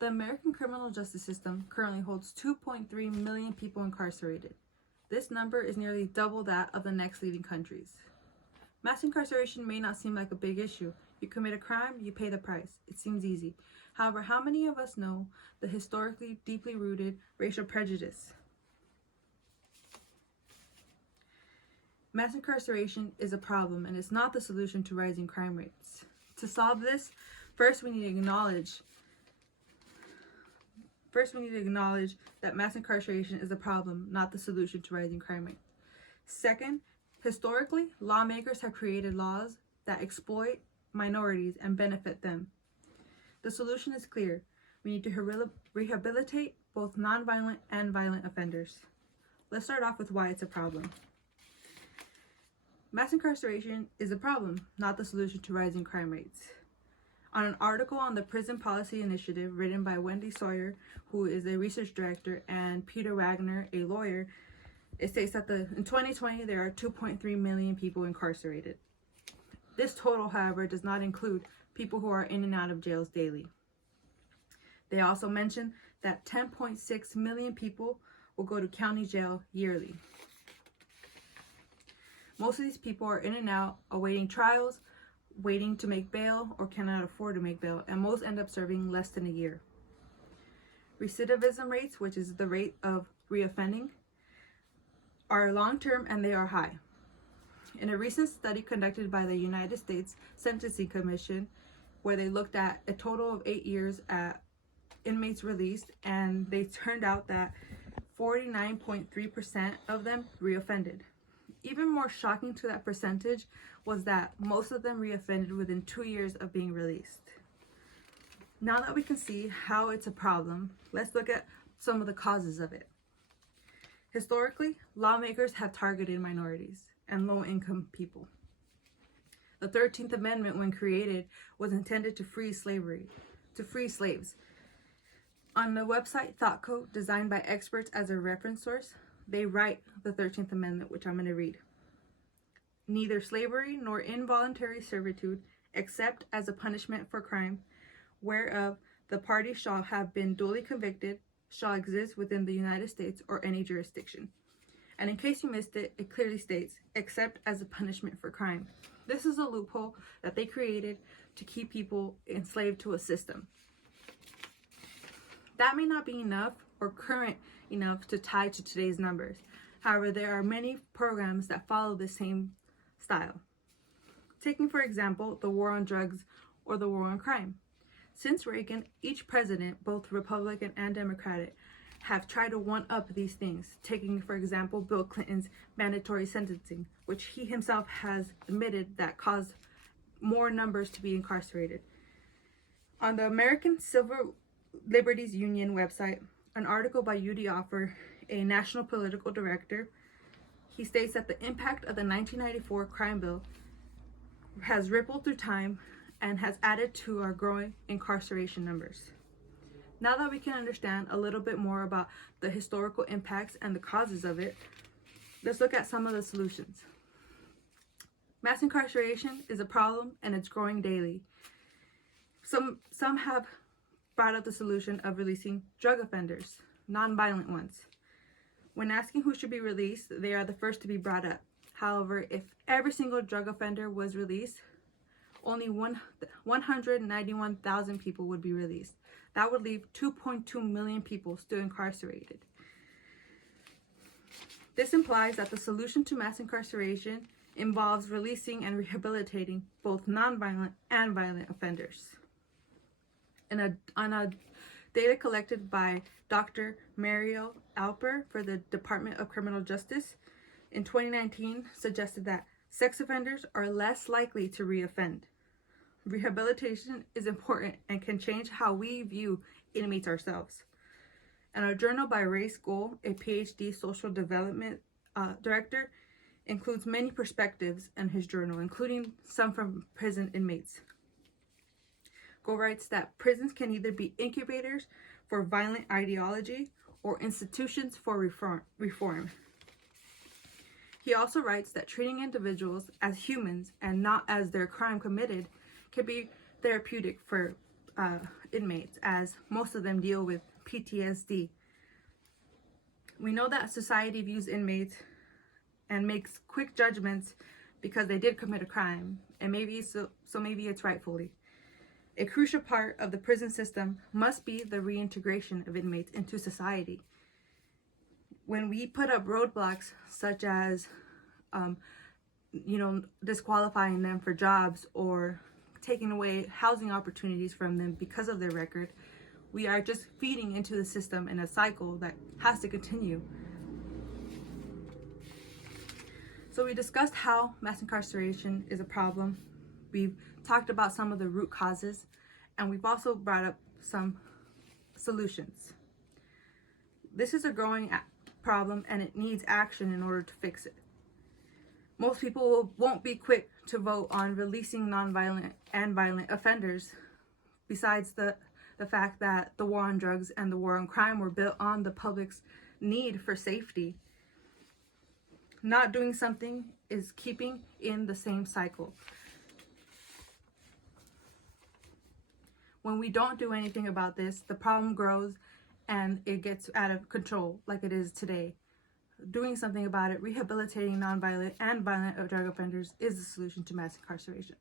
The American criminal justice system currently holds 2.3 million people incarcerated. This number is nearly double that of the next leading countries. Mass incarceration may not seem like a big issue. You commit a crime, you pay the price. It seems easy. However, how many of us know the historically deeply rooted racial prejudice? Mass incarceration is a problem and it's not the solution to rising crime rates. To solve this, first we need to acknowledge that mass incarceration is a problem, not the solution to rising crime rates. Second, historically, lawmakers have created laws that exploit minorities and benefit them. The solution is clear. We need to rehabilitate both nonviolent and violent offenders. Let's start off with why it's a problem. Mass incarceration is a problem, not the solution to rising crime rates. On an article on the Prison Policy Initiative written by Wendy Sawyer, who is a research director, and Peter Wagner, a lawyer, it states that in 2020 there are 2.3 million people incarcerated. This total, however, does not include people who are in and out of jails daily. They also mention that 10.6 million people will go to county jail yearly. Most of these people are in and out, awaiting trials, waiting to make bail, or cannot afford to make bail, and most end up serving less than a year. Recidivism rates, which is the rate of reoffending, are long-term and they are high. In a recent study conducted by the United States Sentencing Commission, where they looked at a total of 8 years at inmates released, and they turned out that 49.3% of them reoffended. Even more shocking to that percentage was that most of them reoffended within 2 years of being released. Now that we can see how it's a problem, let's look at some of the causes of it. Historically, lawmakers have targeted minorities and low-income people. The 13th Amendment, when created, was intended to free slaves. On the website ThoughtCo, designed by experts as a reference source, they write the 13th Amendment, which I'm going to read. Neither slavery nor involuntary servitude, except as a punishment for crime, whereof the party shall have been duly convicted, shall exist within the United States or any jurisdiction. And in case you missed it, it clearly states, except as a punishment for crime. This is a loophole that they created to keep people enslaved to a system. That may not be enough or current enough to tie to today's numbers. However, there are many programs that follow the same style. Taking, for example, the war on drugs or the war on crime. Since Reagan, each president, both Republican and Democratic, have tried to one-up these things. Taking, for example, Bill Clinton's mandatory sentencing, which he himself has admitted that caused more numbers to be incarcerated. On the American Civil Liberties Union website, an article by Udi Offer, a national political director, he states that the impact of the 1994 crime bill has rippled through time and has added to our growing incarceration numbers. Now that we can understand a little bit more about the historical impacts and the causes of it, let's look at some of the solutions. Mass incarceration is a problem and it's growing daily. Some have brought up the solution of releasing drug offenders, non-violent ones. When asking who should be released, they are the first to be brought up. However, if every single drug offender was released, only 191,000 people would be released. That would leave 2.2 million people still incarcerated. This implies that the solution to mass incarceration involves releasing and rehabilitating both nonviolent and violent offenders. On a data collected by Dr. Mario Alper for the Department of Criminal Justice in 2019 suggested that sex offenders are less likely to reoffend. Rehabilitation is important and can change how we view inmates ourselves. And a journal by Ray Skoll, a PhD social development director, includes many perspectives in his journal, including some from prison inmates. Skoll writes that prisons can either be incubators for violent ideology or institutions for reform. He also writes that treating individuals as humans and not as their crime committed can be therapeutic for inmates, as most of them deal with PTSD. We know that society views inmates and makes quick judgments because they did commit a crime, and maybe it's rightfully. A crucial part of the prison system must be the reintegration of inmates into society. When we put up roadblocks such as, disqualifying them for jobs or taking away housing opportunities from them because of their record, we are just feeding into the system in a cycle that has to continue. So we discussed how mass incarceration is a problem. We've talked about some of the root causes, and we've also brought up some solutions. This is a growing problem, and it needs action in order to fix it. Most people won't be quick to vote on releasing nonviolent and violent offenders, besides the fact that the war on drugs and the war on crime were built on the public's need for safety. Not doing something is keeping in the same cycle. When we don't do anything about this, the problem grows and it gets out of control like it is today. Doing something about it, rehabilitating nonviolent and violent drug offenders, is the solution to mass incarceration.